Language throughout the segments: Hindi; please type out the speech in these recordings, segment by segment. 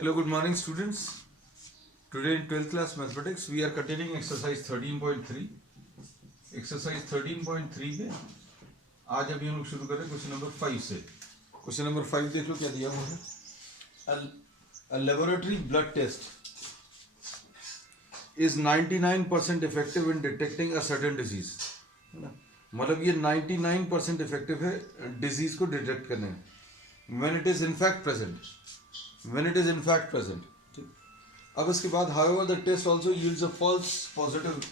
Hello, good morning, students. Today in 12th class mathematics, we are continuing exercise 13.3. Exercise 13.3 में आज अभी हम लोग शुरू करें क्वेश्चन नंबर 5 से. क्वेश्चन नंबर 5 देख लो क्या दिया हुआ है. A laboratory blood test is 99% effective in detecting a certain disease. है ना, मतलब ये 99% effective है डिजीज को डिटेक्ट करने में. When it is in fact present. When it is in fact present. ठीक. अब इसके बाद however the test also yields a false positive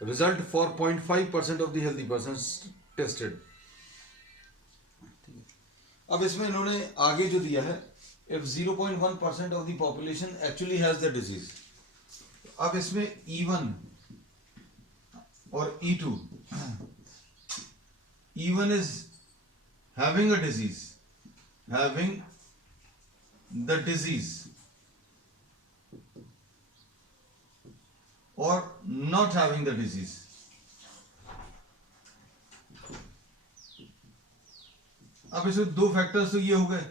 result for 0.5% of the healthy persons tested. अब इसमें इन्होंने आगे जो दिया है if 0.1% of the population actually has the disease. अब इसमें E1 और E2. E1 is having a disease. Having the disease or not having the disease. अब इसमें दो फैक्टर्स तो ये हो गए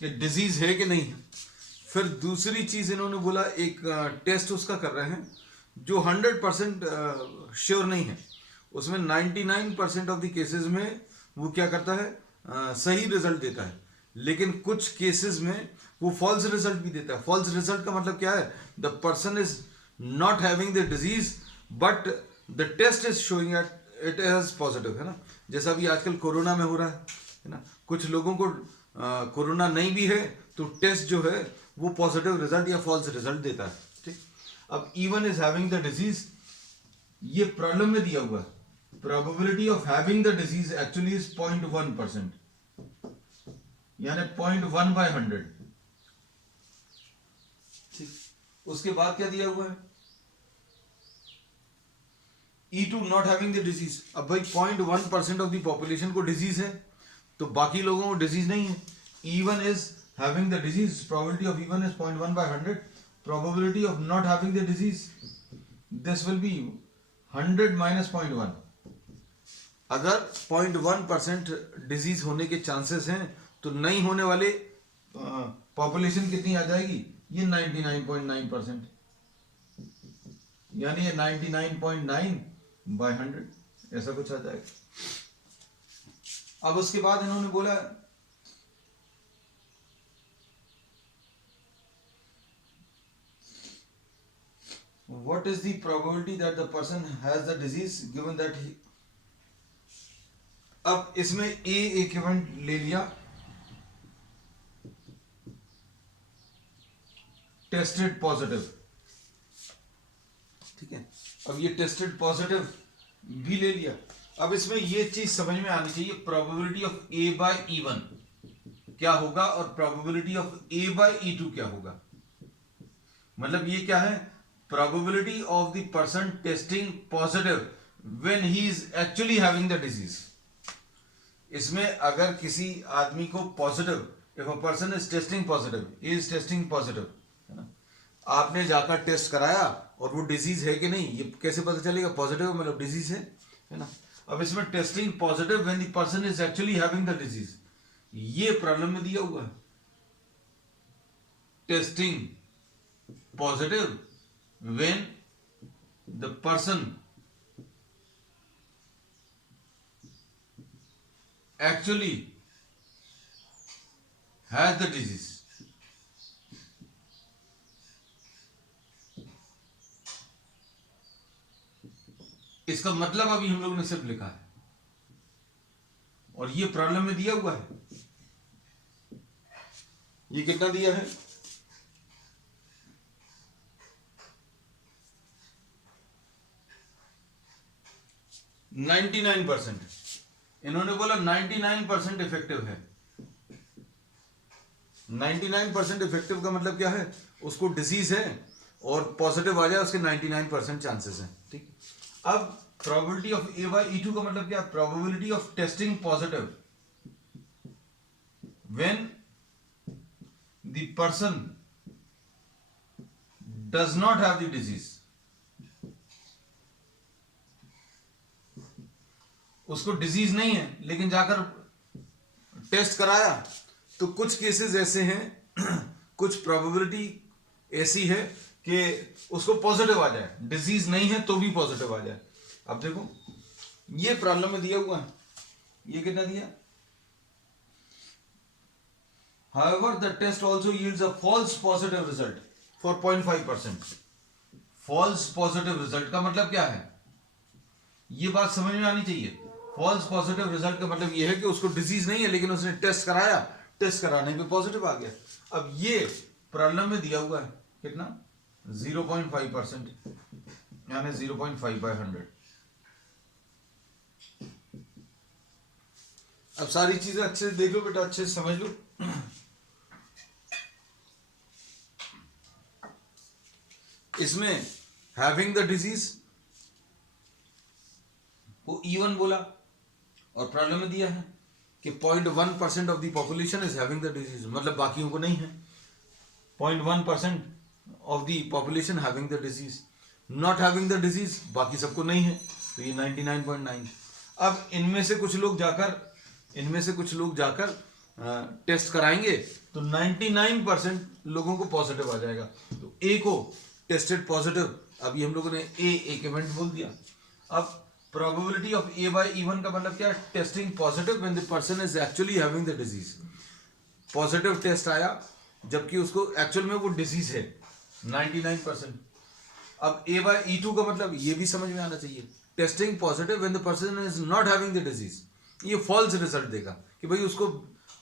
कि डिजीज है कि नहीं है. फिर दूसरी चीज इन्होंने बोला एक टेस्ट उसका कर रहे हैं जो 100% श्योर नहीं है. उसमें 99% ऑफ द केसेस में वो क्या करता है, सही रिजल्ट देता है, लेकिन कुछ केसेस में वो फॉल्स रिजल्ट भी देता है. फॉल्स रिजल्ट का मतलब क्या है, the person is not having the disease but the test is showing it as positive. है ना, जैसा अभी आजकल कोरोना में हो रहा है ना, कुछ लोगों को कोरोना नहीं भी है तो टेस्ट जो है वो पॉजिटिव रिजल्ट या फॉल्स रिजल्ट देता है. ठीक. अब E1 is having the disease, ये प्रॉब्लम में दिया हुआ है. Probability of having the disease actually is 0.1%, यानी 0.1/100. ठीक. उसके बाद क्या दिया हुआ है, E2 not having the disease. अब भाई 0.1% ऑफ द पॉपुलेशन को डिजीज है तो बाकी लोगों को डिजीज नहीं है. E1 is having the disease, probability of E1 is 0.1/100. Probability of not having the disease, this will be 100 - 0.1. अगर 0.1% डिजीज होने के चांसेस हैं तो नहीं होने वाले पॉपुलेशन कितनी आ जाएगी, ये 99.9%, यानी ये 99.9/100 ऐसा कुछ आ जाएगा. अब उसके बाद इन्होंने बोला what is the probability that the person has the disease given that he. अब इसमें एक इवेंट ले लिया, टेस्टेड पॉजिटिव. ठीक है, अब ये टेस्टेड पॉजिटिव भी ले लिया. अब इसमें ये चीज समझ में आनी चाहिए, प्रोबेबिलिटी ऑफ A/E1 क्या होगा और प्रोबेबिलिटी ऑफ A/E2 क्या होगा. मतलब ये क्या है, probability of the person testing positive when he is actually having the disease. इसमें अगर किसी आदमी को positive, if a person is testing positive, is testing positive, है ना, आपने जाकर टेस्ट कराया और वो डिजीज है कि नहीं ये कैसे पता चलेगा, पॉजिटिव मतलब डिजीज है ना. अब इसमें testing positive when the person is actually having the disease, ये प्रॉब्लम में दिया हुआ है. Testing positive when the person actually has the disease. इसका मतलब अभी हम लोग ने सिर्फ लिखा है और ये प्रॉब्लम में दिया हुआ है. ये कितना दिया है, 99%. इन्होंने बोला 99% इफेक्टिव है. 99% इफेक्टिव का मतलब क्या है, उसको डिजीज है और पॉजिटिव आ जाए उसके 99% चांसेस हैं. ठीक. अब प्रोबेबिलिटी ऑफ A/E2 का मतलब क्या, probability of testing positive when the person does not have the disease. उसको डिजीज नहीं है लेकिन जाकर टेस्ट कराया तो कुछ केसेस ऐसे हैं कुछ प्रोबेबिलिटी ऐसी है कि उसको पॉजिटिव आ जाए, डिजीज नहीं है तो भी पॉजिटिव आ जाए। अब देखो ये प्रॉब्लम में दिया हुआ है, ये कितना दिया, however the test also yields a false positive result for 0.5%। false positive result का मतलब क्या है, ये बात समझ में आनी चाहिए। फॉल्स पॉजिटिव रिजल्ट का मतलब ये है कि उसको डिजीज नहीं है लेकिन उसने टेस्ट कराया, टेस्ट कराने पे पॉजिटिव आ गया। अब ये प्रॉब्लम में दिया हुआ है कितना, 0.5%, यानी 0.5/100। अब सारी चीजें अच्छे से देख लो बेटा, अच्छे से समझ लो। इसमें हैविंग द डिजीज वो E1 बोला और प्रॉब्लम में दिया है कि 0.1% of the population is having the disease, मतलब बाकियों को नहीं है। 0.1% of the population having the disease, not having the disease बाकी सबको नहीं है, तो ये 99.9। अब इनमें से कुछ लोग जाकर टेस्ट कराएंगे तो 99% लोगों को पॉजिटिव आ जाएगा। तो ए को टेस्टेड पॉजिटिव, अभी हम लोगों ने एक इवेंट बोल दिया। अब probability of A by E1 का मतलब क्या है, testing positive when the person is actually having the disease. Positive test आया जबकि उसको एक्चुअल में वो डिजीज है, 99%। अब A by E2 का मतलब ये भी समझ में आना चाहिए, testing positive when the person is not having the disease. ये फॉल्स रिजल्ट देगा कि भाई उसको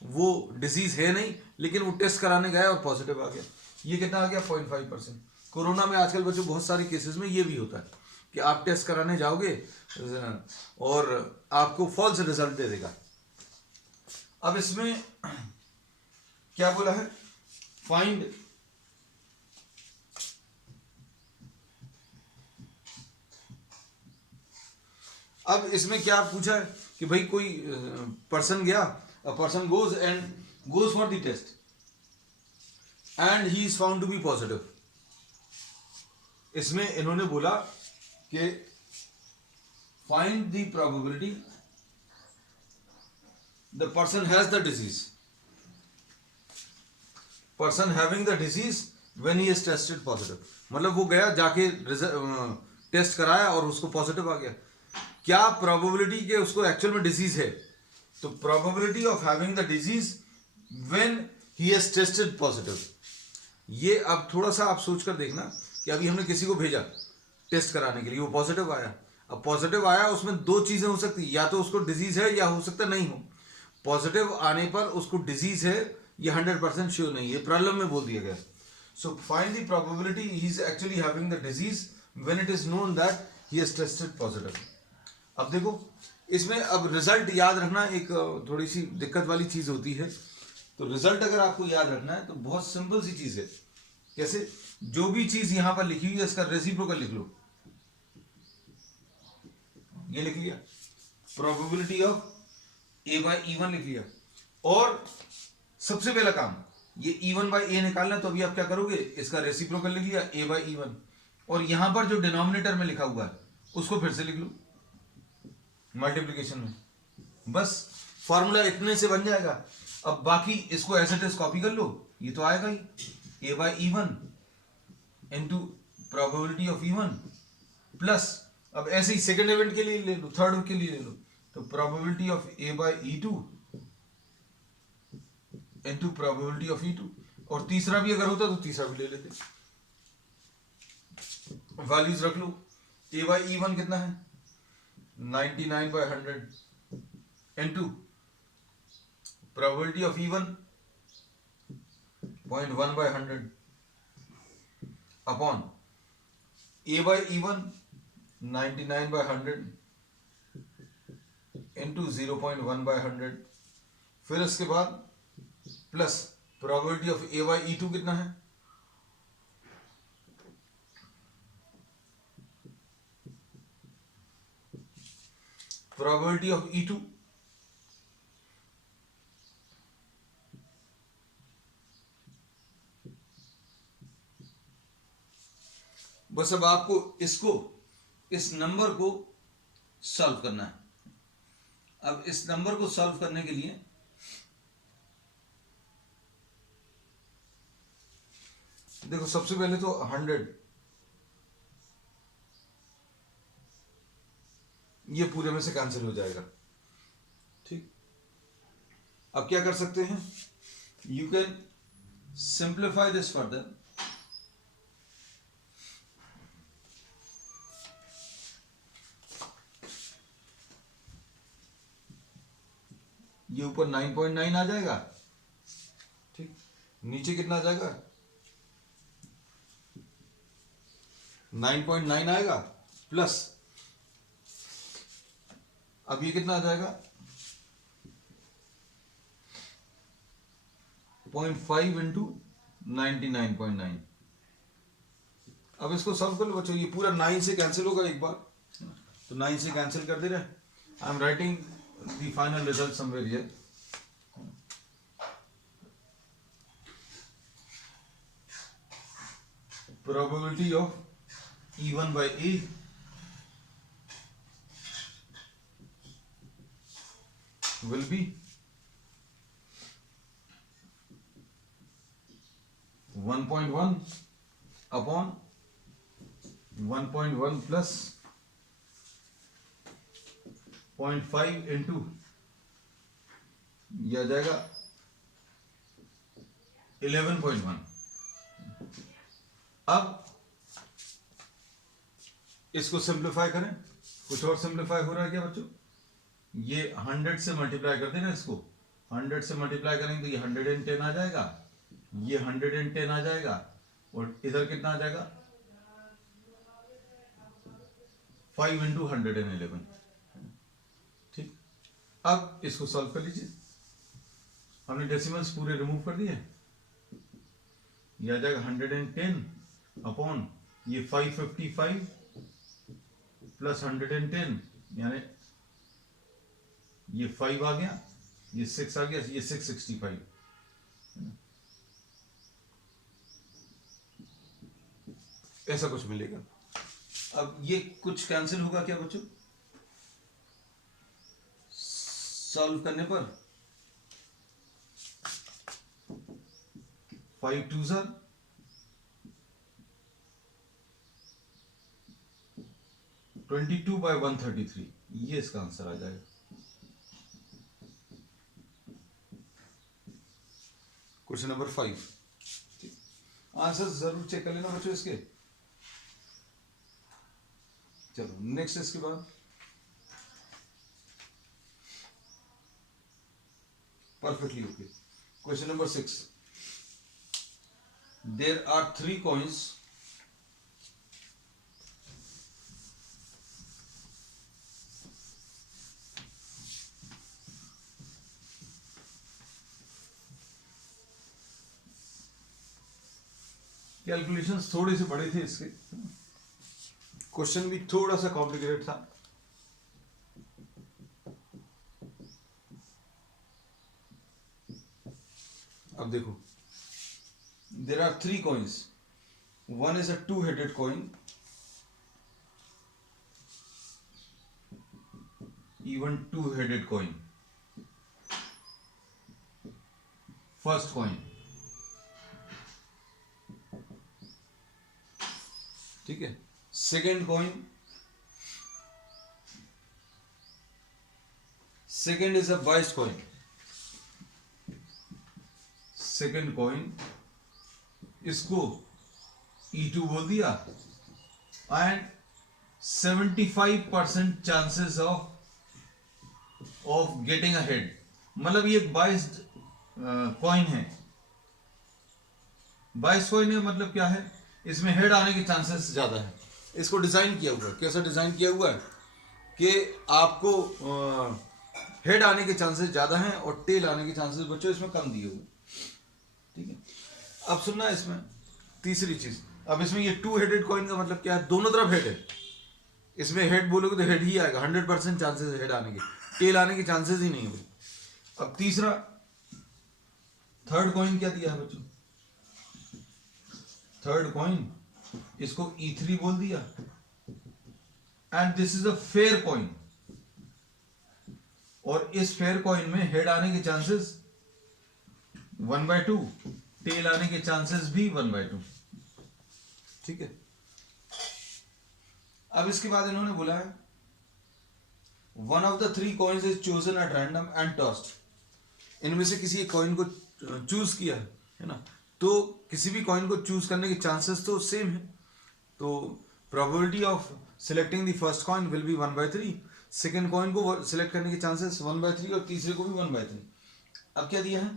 वो डिजीज है नहीं लेकिन वो टेस्ट कराने गया और पॉजिटिव आ गया। ये कितना आ गया, 0.5%। कोरोना में आजकल बच्चों बहुत सारे केसेस में ये भी होता है कि आप टेस्ट कराने जाओगे और आपको फॉल्स रिजल्ट दे देगा। अब इसमें क्या बोला है, फाइंड अब इसमें क्या पूछा है कि भाई कोई पर्सन गया, person goes for the test and he is found to be positive. इसमें इन्होंने बोला कि find the probability the person has the disease, person having the disease when he is tested positive. मतलब वो गया जाके टेस्ट कराया और उसको पॉजिटिव आ गया। क्या प्रोबेबिलिटी के उसको एक्चुअल में डिजीज है, तो probability of having the disease when he has tested positive. ये अब थोड़ा सा आप सोच कर देखना कि अभी हमने किसी को भेजा टेस्ट कराने के लिए, वो पॉजिटिव आया। अब पॉजिटिव आया, उसमें दो चीजें हो सकती, या तो उसको डिजीज है या हो सकता नहीं हो। पॉजिटिव आने पर उसको डिजीज है ये 100% श्योर नहीं है, प्रॉब्लम में बोल दिया गया। So find the probability he is actually having the disease when it is known that he has tested positive. अब देखो इसमें अब रिजल्ट याद रखना एक थोड़ी सी दिक्कत वाली चीज होती है। तो रिजल्ट अगर आपको याद रखना है तो बहुत सिंपल सी चीज है। कैसे, जो भी चीज यहां पर लिखी हुई है इसका रेसिप्रोकल लिख लो, ये लिख लिया, probability of A by E1 लिख लिया। और सबसे पहला काम ये E1 by A निकालना, तो अभी आप क्या करोगे, इसका रेसिप्रोकल लिख लिया A by E1, और यहां पर जो डिनोमिनेटर में लिखा हुआ है उसको फिर से लिख लो मल्टीप्लिकेशन में, बस फॉर्मूला इतने से बन जाएगा। अब बाकी इसको एज इट इज कॉपी कर लो, ये तो आएगा ही, A by E1 into probability of E1 plus, अब ऐसे ही सेकेंड इवेंट के लिए ले लो, थर्ड के लिए ले लो, तो probability of A by E2 into probability of E2, और तीसरा भी अगर होता तो तीसरा भी ले लेते। वैल्यूज रख लो, A by E1 कितना है 99/100 into probability of E1 0.1/100 upon A by E1 99/100 into 0.1/100, फिर इसके बाद plus probability of A by E2 कितना है, प्रोबेबिलिटी ऑफ E2 बस अब आपको इस नंबर को सॉल्व करना है। अब इस नंबर को सॉल्व करने के लिए देखो सबसे पहले तो 100 ये पूरे में से कैंसिल हो जाएगा, ठीक। अब क्या कर सकते हैं, you can simplify this further. ये ऊपर 9.9 आ जाएगा, ठीक। नीचे कितना आ जाएगा, 9.9 आएगा प्लस, अब ये कितना आ जाएगा 0.5 इंटू 99.9। अब इसको सॉल्व कर लो बच्चों, ये पूरा 9 से कैंसिल होगा एक बार, तो 9 से कैंसिल कर दे रहे हैं। I am writing the final result somewhere here. Probability of E1 by A will be 1.1 upon 1.1 plus 0.5 into यह आ जाएगा 11.1। अब इसको सिंप्लीफाई करें, कुछ और सिंप्लीफाई हो रहा है क्या बच्चों, ये 100 से मल्टीप्लाई कर देना, इसको 100 से मल्टीप्लाई करेंगे तो ये 110 आ जाएगा, ये 110 आ जाएगा, और इधर कितना आ जाएगा 5 इंटू 111, ठीक। अब इसको सॉल्व कर लीजिए, हमने डेसिमल्स पूरे रिमूव कर दिए, ये आ जाएगा 110 अपॉन ये 555 प्लस 110, यानी ये 5 आ गया, ये 6 आ गया, ये 665, ऐसा कुछ मिलेगा। अब ये कुछ कैंसिल होगा क्या बच्चों, सॉल्व करने पर 5 2 ज़ा 22 by 133, ये इसका आंसर आ जाएगा। क्वेश्चन नंबर 5, आंसर जरूर चेक कर लेना बच्चों इसके। चलो नेक्स्ट, इसके बाद perfectly okay. Question number 6, there are 3 coins calculations थोड़े से बड़े थे इसके, क्वेश्चन भी थोड़ा सा कॉम्प्लिकेटेड था। अब देखो, there are 3 coins, one is a two-headed coin, even two-headed coin, first coin, ठीक है। Second coin, second is a biased coin, second coin, इसको E2 बोल दिया, and 75% chances of getting a head, मतलब ये बाइस्ड कॉइन है। बाइस्ड कॉइन है मतलब क्या है, इसमें हेड आने के चांसेस ज्यादा है। इसको डिजाइन किया हुआ है, कैसा डिजाइन किया हुआ है कि आपको हेड आने के चांसेस ज्यादा हैं और टेल आने के चांसेस बच्चों इसमें कम दिए हुए, ठीक है। अब सुनना इसमें तीसरी चीज, अब इसमें ये 2-headed कॉइन का मतलब क्या है, दोनों तरफ हेड है, इसमें हेड बोलोगे तो हेड ही आएगा, 100% चांसेस है हेड आने के, टेल आने के चांसेस ही नहीं है। अब तीसरा, थर्ड कॉइन क्या दिया है बच्चों, थर्ड कॉइन इसको E3 बोल दिया, and this is a fair coin, और इस फेयर कॉइन में हेड आने के चांसेस 1/2, टेल आने के चांसेस भी 1/2, ठीक है। अब इसके बाद इन्होंने बोला है one of the three coins is chosen at random and tossed. इनमें से किसी एक कॉइन को चूज किया है ना, तो किसी भी कॉइन को चूज करने के चांसेस तो सेम है। तो probability of selecting the first coin will be 1/3, second coin को सिलेक्ट करने के चांसेस 1/3 और तीसरे को भी 1/3। अब क्या दिया है,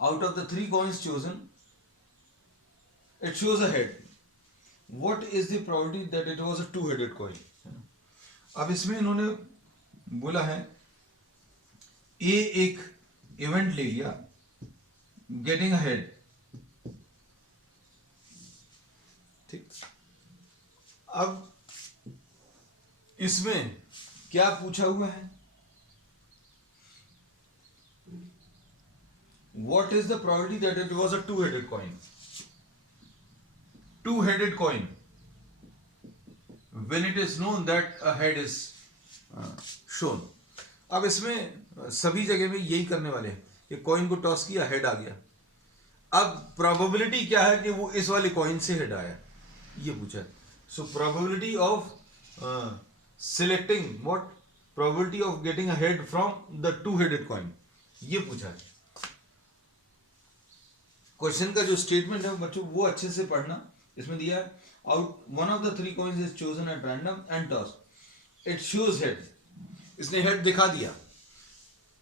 out of the three coins chosen it shows a head, what is the probability that it was a two headed coin. अब इसमें इन्होंने बोला है ए एक इवेंट ले लिया गेटिंग अ हेड, ठीक। अब इसमें क्या पूछा हुआ है, what is the probability that it was a two headed coin. Two headed coin when it is known that a head is shown। अब इसमें सभी जगह में यही करने वाले हैं कि कॉइन को टॉस किया, हेड आ गया। अब प्रोबेबिलिटी क्या है कि वो इस वाले कॉइन से हेड आया, ये पूछा है। सो probability of selecting what, probability of getting a head from the two headed coin, ये पूछा है। क्वेश्चन का जो स्टेटमेंट है बच्चों वो अच्छे से पढ़ना। इसमें दिया है out one of the three coins is chosen at random and tossed it shows head. इसने हेड दिखा दिया।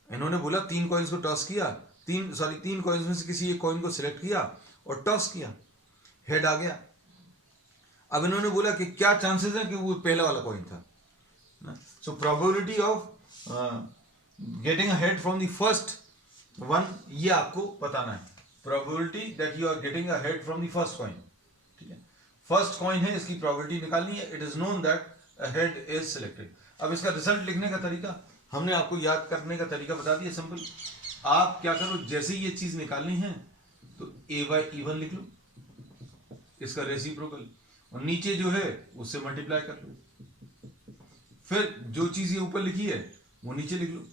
इन्होंने बोला तीन कॉइन्स को टॉस किया, तीन कॉइन्स में से किसी एक कॉइन को सिलेक्ट किया और टॉस किया, हेड आ गया। अब इन्होंने बोला कि क्या चांसेस है कि वो पहला वाला कॉइन था। So probability of getting a head from the first one, ये आपको बताना है। Probability that you are getting a head from the first coin, ठीक है। फर्स्ट कॉइन है, इसकी प्रोबेबिलिटी निकालनी है। It is known that a head is selected. अब इसका रिजल्ट लिखने का तरीका हमने आपको याद करने का तरीका बता दिया, सिंपल। आप क्या करो, जैसे ये चीज निकालनी है तो a/even लिख लो, इसका रेसिप्रोकल, और नीचे जो है उससे मल्टीप्लाई कर लो। फिर जो चीज ये ऊपर लिखी है वो नीचे लिख लो,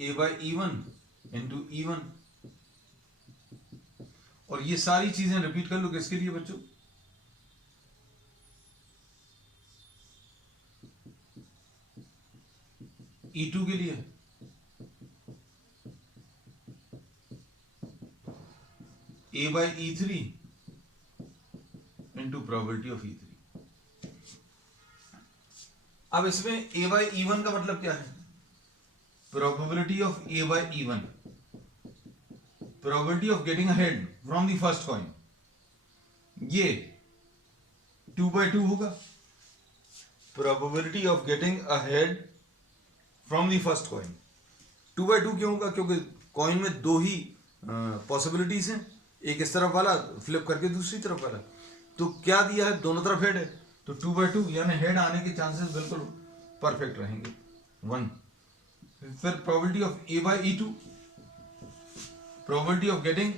a/even इंटू even। और ये सारी चीजें रिपीट कर लो, किसके लिए बच्चों, E2 के लिए। a/e3 into probability of E3। अब इसमें a/e1 का मतलब क्या है, probability of a/e1, probability of getting a head from the first coin, ये 2/2 होगा। Probability of getting a head from the first coin 2/2 क्यों होगा, क्योंकि कॉइन में दो ही पॉसिबिलिटीज हैं, एक इस तरफ वाला फ्लिप करके दूसरी तरफ वाला। तो क्या दिया है, दोनों तरफ हेड है, तो 2/2 यानी हेड आने के चांसेस बिल्कुल परफेक्ट रहेंगे, 1। फिर probability of a/e2, probability of getting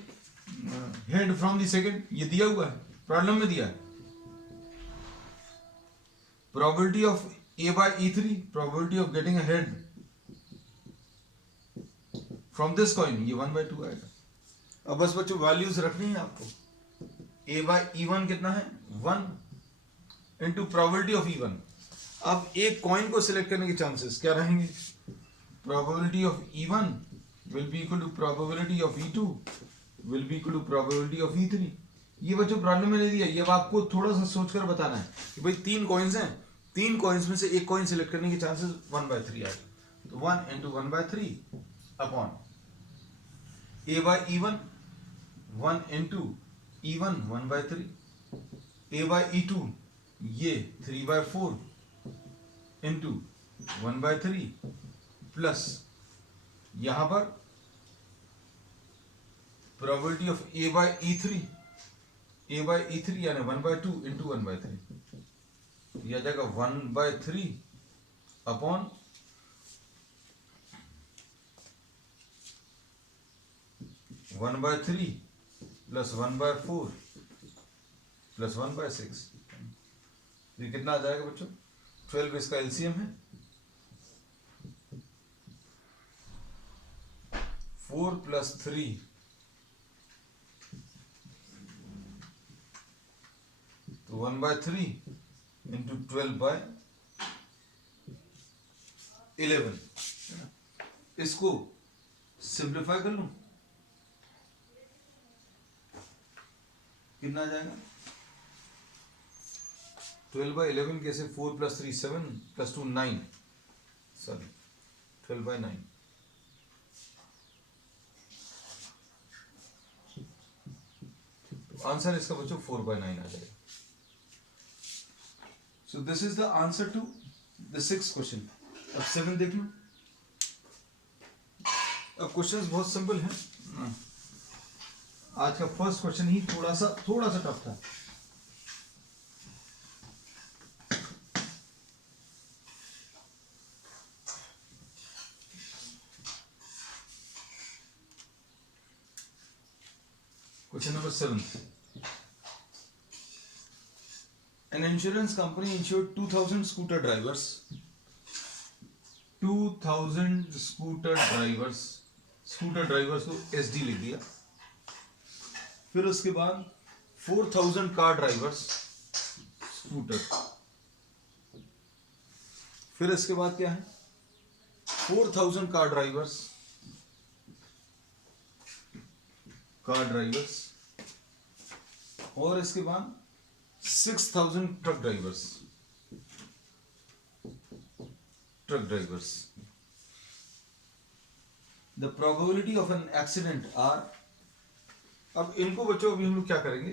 head from the second, ये दिया हुआ है, प्रॉब्लम में दिया है। Probability of a/e3, probability of getting a head from this coin, ये 1/2 आएगा। अब बस बच्चों वैल्यूज रखनी है आपको। a/e1 कितना है, 1 इंटू प्रोबेबिलिटी ऑफ e1। अब एक कॉइन को सिलेक्ट करने के चांसेस क्या रहेंगे, probability of e1 will be equal to probability of e2 will be equal to probability of e3। ये बच्चों प्रॉब्लम में नहीं दिया, ये आपको थोड़ा सा सोचकर बताना है कि भाई तीन कॉइन्स हैं, तीन कॉइन्स में से एक कॉइन सिलेक्ट करने के चांसेस 1/3 आएगा। तो 1 into 1/3 upon a/e1, 1 into e1 1/3, a/e2 ये 3/4 इंटू 1/3 प्लस यहां पर प्रोबेबिलिटी ऑफ a/e3, यानी 1/2 इंटू 1/3, यह आ जाएगा 1/3 अपॉन 1/3 प्लस 1/4 प्लस 1/6। ये कितना आ जाएगा बच्चों, 12 इसका एलसीएम है, 4 + 3 तो 1/3 इंटू 12/11, इसको सिंप्लीफाई कर लूं, कितना आ जाएगा? 12/11 कैसे? 4 + 3 7 + 2 9, सॉरी 12/9। आंसर इसका बच्चों 4/9 आ जाएगा। So this is the answer to the 6th question. अब 7 देख लो। अब क्वेश्चंस बहुत सिंपल हैं। आज का फर्स्ट क्वेश्चन ही थोड़ा सा टफ था। Question number 7। An insurance company insured 2000 scooter drivers. 2000 scooter drivers को SD लिख दिया। फिर उसके बाद 4000 कार ड्राइवर्स स्कूटर। फिर इसके बाद क्या है? 4000 कार ड्राइवर्स और इसके बाद 6000 truck drivers. The probability of an accident are. अब इनको बच्चों अभी हम लोग क्या करेंगे,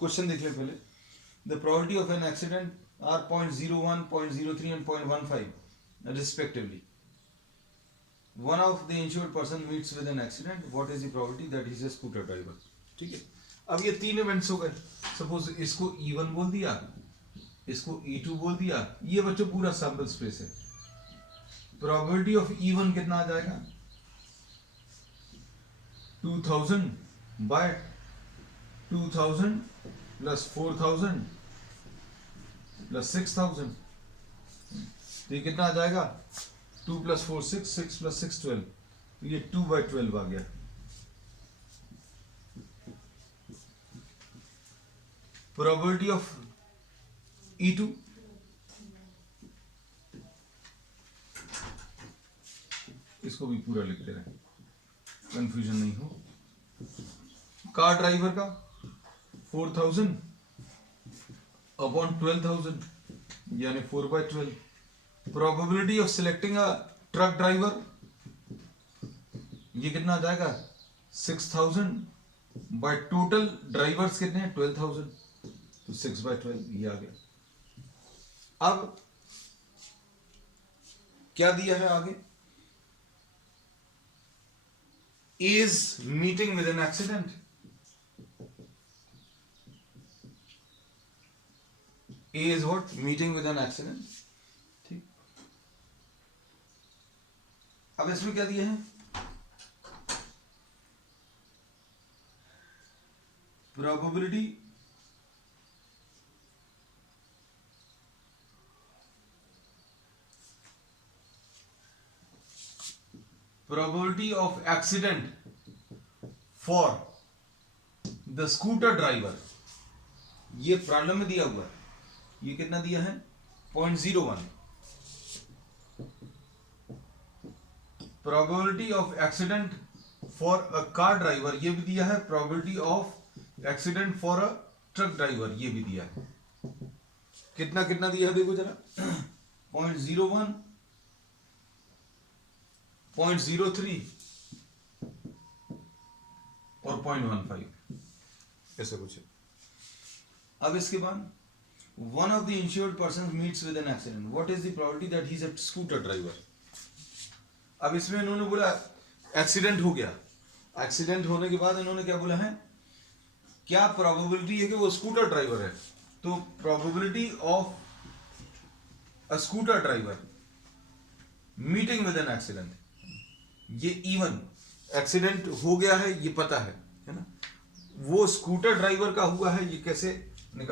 क्वेश्चन देख लें पहले। The probability of an accident are 0.01, 0.03 and 0.15 respectively. One of the insured person meets with an accident. What is the probability that he is a scooter driver? ठीक है। अब ये 3 इवेंट्स हो गए। सपोज इसको E1 बोल दिया, इसको E2 बोल दिया। ये बच्चों पूरा सैंपल स्पेस है। प्रोबेबिलिटी ऑफ E1 कितना आ जाएगा? 2000 बाय 2000 प्लस 4000 प्लस 6000। तो ये कितना आ जाएगा? 2 + 4 6, 6 + 6 12। तो ये 2/12 आ गया। प्रोबेबिलिटी ऑफ E2 इसको भी पूरा लिखते रहे, कंफ्यूजन नहीं हो। कार ड्राइवर का 4000 अपॉन 12000 यानी 4/12। Probability of selecting a truck driver, ये कितना आ जाएगा? 6000 बाय टोटल ड्राइवर्स कितने हैं? 12000, तो 6/12 ये आ गया। अब क्या दिया है आगे? is meeting with an accident. A is what? Meeting with an accident. ठीक। अब इसमें क्या दिया है? Probability of accident for the scooter driver, ये प्रॉब्लम में दिया हुआ है। ये कितना दिया है? 0.01। Probability of accident for a car driver ये भी दिया है। Probability of accident for a truck driver ये भी दिया है। कितना कितना दिया है देखो जरा। 0.01, 0.03 और 0.15 ऐसा कुछ है। अब इसके बाद one of the insured persons meets with an accident. What is the probability that he is a scooter driver? अब इसमें इन्होंने बोला एक्सीडेंट हो गया। एक्सीडेंट होने के बाद इन्होंने क्या बोला है? क्या प्रोबेबिलिटी है कि वो स्कूटर ड्राइवर है? तो probability of a scooter driver meeting with an accident, ये E1 एक्सीडेंट हो गया है, ये पता है ना। वो स्कूटर ड्राइवर का हुआ है, ये कैसे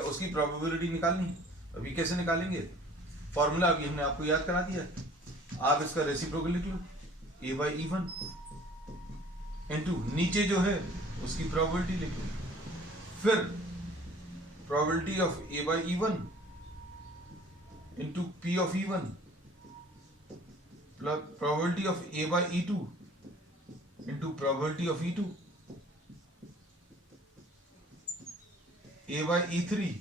उसकी प्रोबेबिलिटी निकालनी। अभी कैसे निकालेंगे? फॉर्मूला अभी हमने आपको याद करा दिया। आप इसका रेसिप्रोकल लिख लो, A/E1 इनटू नीचे जो है उसकी प्रोबेबिलिटी लिख लो। फिर probability of A by E1 into P of E1 plus probability of A by E2 into probability of E2, A by E3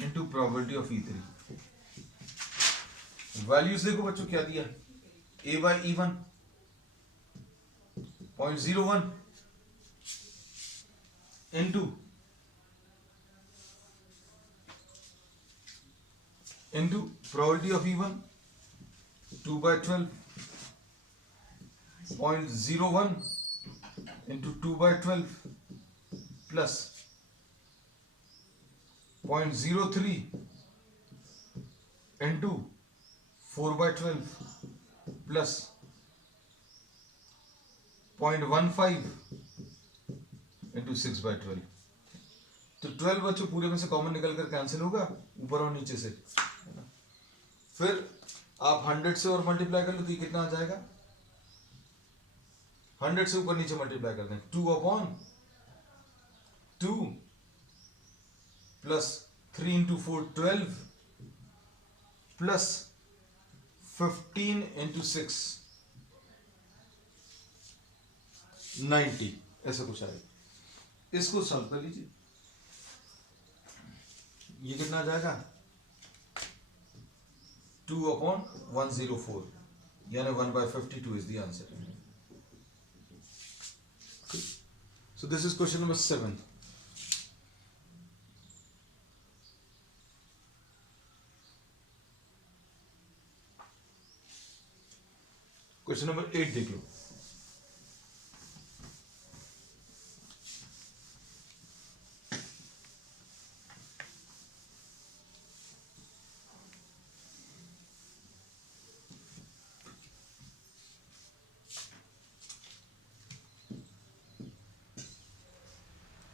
into probability of E3. Values देखो बच्चों क्या दिया, A by E1 0.01 into probability of E1 2 by 12 0.01 into 2 by 12 plus 0.03 into 4 by 12 plus 0.15 into 6 by 12. तो 12 बच्चों पूरे में से कॉमन निकल कर कैंसिल होगा ऊपर और नीचे से, फिर आप 100 से और मल्टीप्लाई कर लो तो ये कितना आ जाएगा, 100 से ऊपर नीचे मल्टीप्लाई कर दें 2 upon 2 plus 3 into 4 12 plus 15 into 6 90, ऐसा कुछ आएगा। इसको सॉल्व कर लीजिए, ये कितना आ जाएगा 2 upon 104 यानी 1 by 52 is the answer. So this is question number 7. Question number 8 देख लो।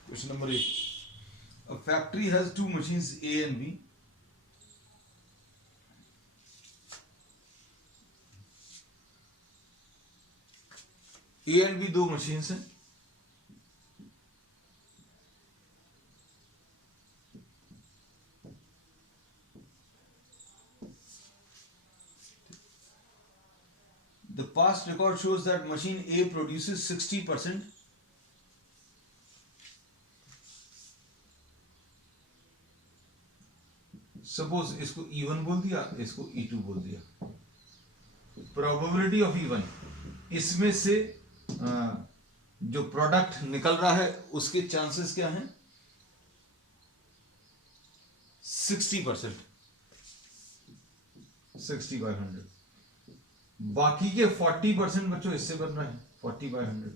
Question number 8. A factory has two machines A and B. A and B दो machines हैं। The past record shows that machine A produces 60%. Suppose इसको E1 बोल दिया, इसको E2 बोल दिया। प्रोबेबिलिटी ऑफ E1, इसमें से जो प्रोडक्ट निकल रहा है उसके चांसेस क्या हैं 60%, 60/100। बाकी के 40% बच्चों इससे बन रहे हैं 40/100।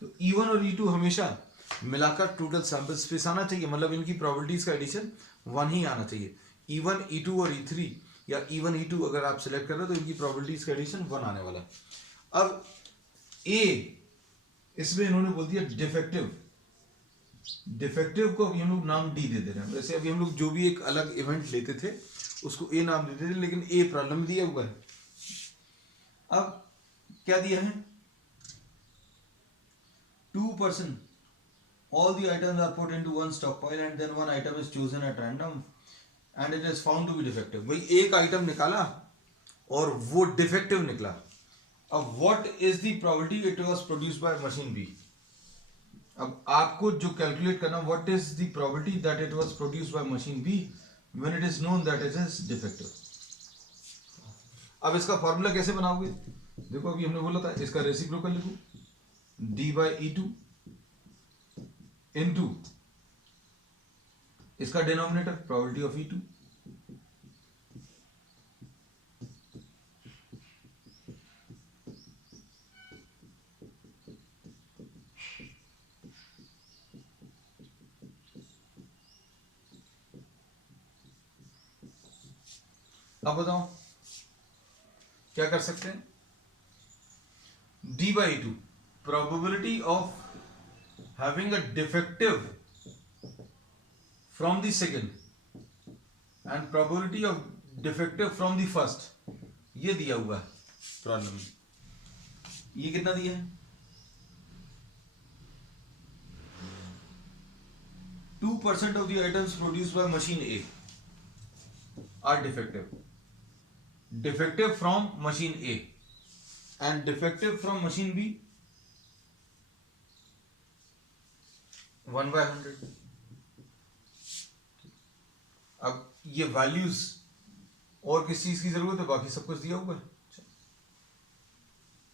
तो E1 और E2 हमेशा मिलाकर टोटल सैंपल स्पेस आना चाहिए, मतलब इनकी प्रोबेबिलिटीज का एडिशन 1 ही आना चाहिए। E1 E2 और E3 या E1 E2 अगर आप सिलेक्ट कर रहे हो तो इनकी प्रोबेबिलिटीज का एडिशन 1 आने वाला है। अब A इसमें इन्होंने बोल दिया डिफेक्टिव, डिफेक्टिव को अभी हम लोग नाम D दे दे रहे हैं। वैसे अभी हम लोग जो भी एक अलग इवेंट लेते थे उसको A नाम देते थे, लेकिन A प्रॉब्लम दिया हुआ है। अब क्या दिया है 2%, all the items are put into one stockpile and then one item is chosen at random and it is found to be defective। भाई एक आइटम निकाला और वो डिफेक्टिव निकला। अब what is the probability it was produced by machine B. अब आपको जो कैलकुलेट करना what is the probability that it was produced by machine B when it is known that it is defective. अब इसका फॉर्मूला कैसे बनाओगे, देखो अभी हमने बोला था इसका रेसिप्रोकल लिखो D/E2 इनटू इसका डिनोमिनेटर प्रोबेबिलिटी ऑफ E2 अब बताओ क्या कर सकते हैं D/E2 probability of having a defective from the second and probability of defective from the first, ये दिया हुआ है प्रॉब्लम में। ये कितना दिया है 2% of the items produced by machine A are defective. Defective from machine A and defective from machine B 1/100. अब ये वैल्यूज और किस चीज की जरूरत है, बाकी सब कुछ दिया हुआ है.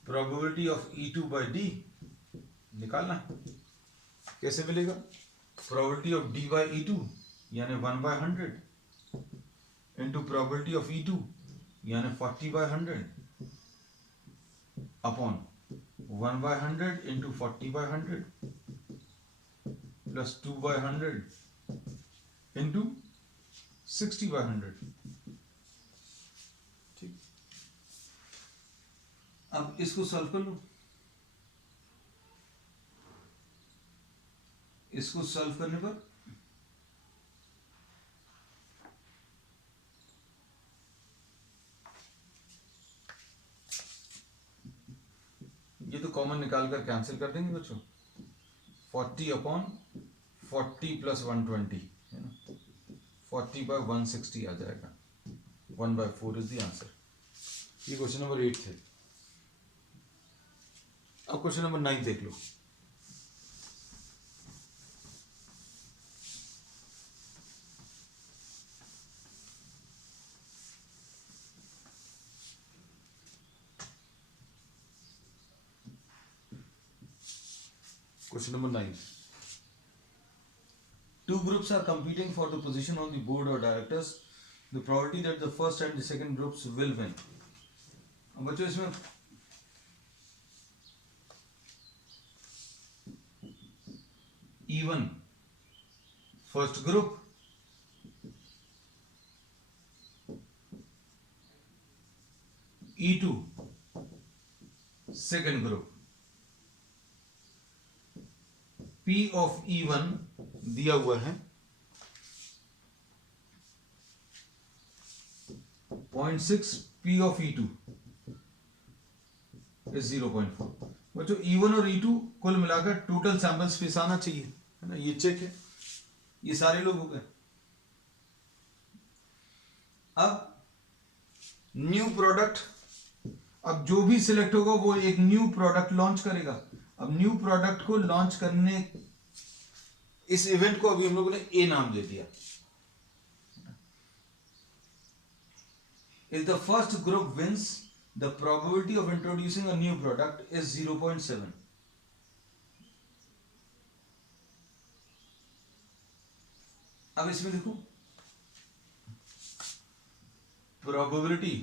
Probability of E2 by D निकालना. कैसे मिलेगा? Probability of D by E2 यानी 1/100 इंटू प्रोबेबिलिटी ऑफ E2 यानी 40/100 अपॉन 1/100 इंटू 40/100 प्लस 2/100 इंटू 60/100. ठीक. अब इसको सॉल्व कर लो. इसको सॉल्व करने पर ये तो कॉमन निकाल कर कैंसिल कर देंगे बच्चों. 40/40 प्लस 120 है ना, 40/160 आ जाएगा. 1/4 इज द आंसर. ये क्वेश्चन नंबर 8 थे. अब क्वेश्चन नंबर 9 देख लो. Question number 9. Two groups are competing for the position on the board of directors. The probability that the first and the second groups will win. अब बच्चों इसमें E1 first group, E2 second group. P of E1 दिया हुआ है 0.6, P of E2 is 0.4. बच्चों E1 और E2 कुल मिलाकर टोटल सैंपल स्पेस आना चाहिए, है ना. ये चेक है. ये सारे लोग हो गए. अब न्यू प्रोडक्ट, अब जो भी सिलेक्ट होगा वो एक न्यू प्रोडक्ट लॉन्च करेगा. अब न्यू प्रोडक्ट को लॉन्च करने, इस इवेंट को अभी हम लोगों ने ए नाम दे दिया. If the first group wins, the probability of introducing a new product is 0.7. अब इसमें देखो, probability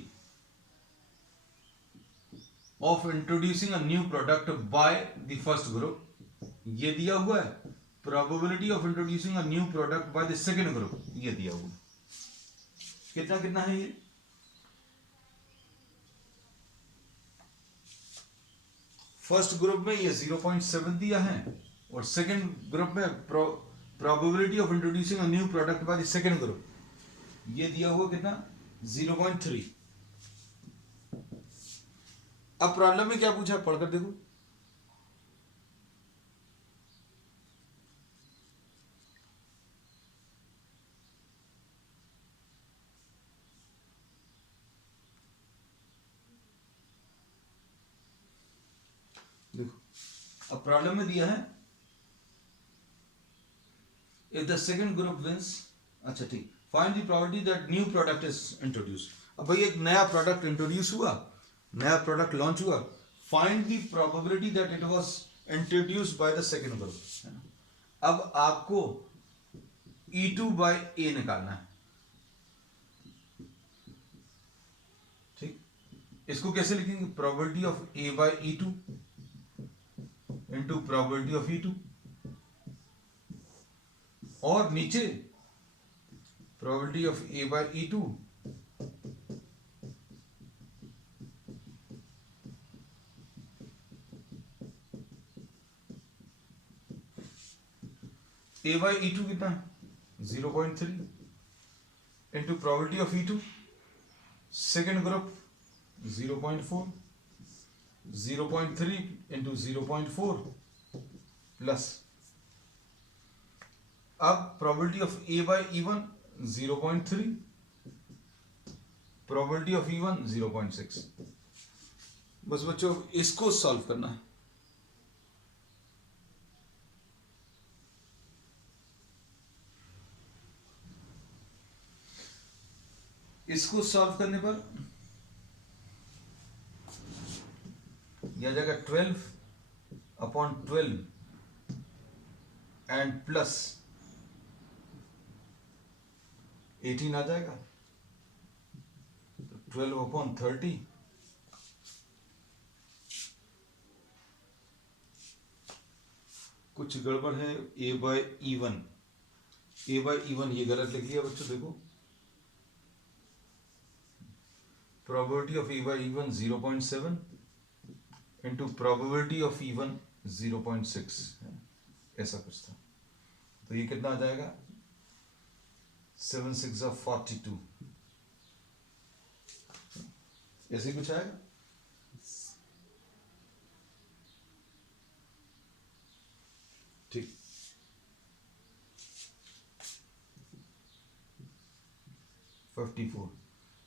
of introducing a new product by the first group ये दिया हुआ है. probability of introducing a new product by the second group ये दिया हुआ है. कितना कितना है ये? फर्स्ट ग्रुप में ये 0.7 दिया है और सेकंड ग्रुप में probability of introducing a new product by the second group ये दिया हुआ कितना? 0.3. अब प्रॉब्लम में क्या पूछा, पढ़कर देखो. देखो अब प्रॉब्लम में दिया है if the second group wins. अच्छा ठीक. find the probability that new product is introduced. अब भाई एक नया प्रोडक्ट इंट्रोड्यूस हुआ, नया प्रोडक्ट लॉन्च हुआ. Find the probability that it was introduced by the second group. अब आपको E2 बाय ए निकालना है. ठीक. इसको कैसे लिखेंगे? Probability of A by E2 into probability of E2 और नीचे probability of A by E2 A by E2 कितना? 0.3 into probability of E2 second group 0.4, 0.3 into 0.4 plus. अब probability of A by E one 0.3, probability of E one 0.6। बस बच्चों इसको सॉल्व करना है। इसको सॉल्व करने पर यह आ जाएगा 12/12 एंड प्लस 18 आ जाएगा, 12/30 कुछ गड़बड़ है। ए बाय इवन ये गलत लिख लिया बच्चों, देखो probability of A by E one 0.7 into probability of E one 0.6, ऐसा कुछ था। तो ये कितना आ जाएगा, 7 6 42, ऐसे कुछ आएगा। ठीक, $54,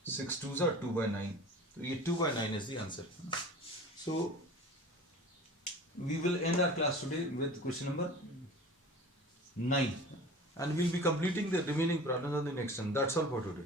6 2s are 2/9, तो ये 2/9 is the answer. So we will end our class today with question number 9 and we'll be completing the remaining problems on the next one. That's all for today.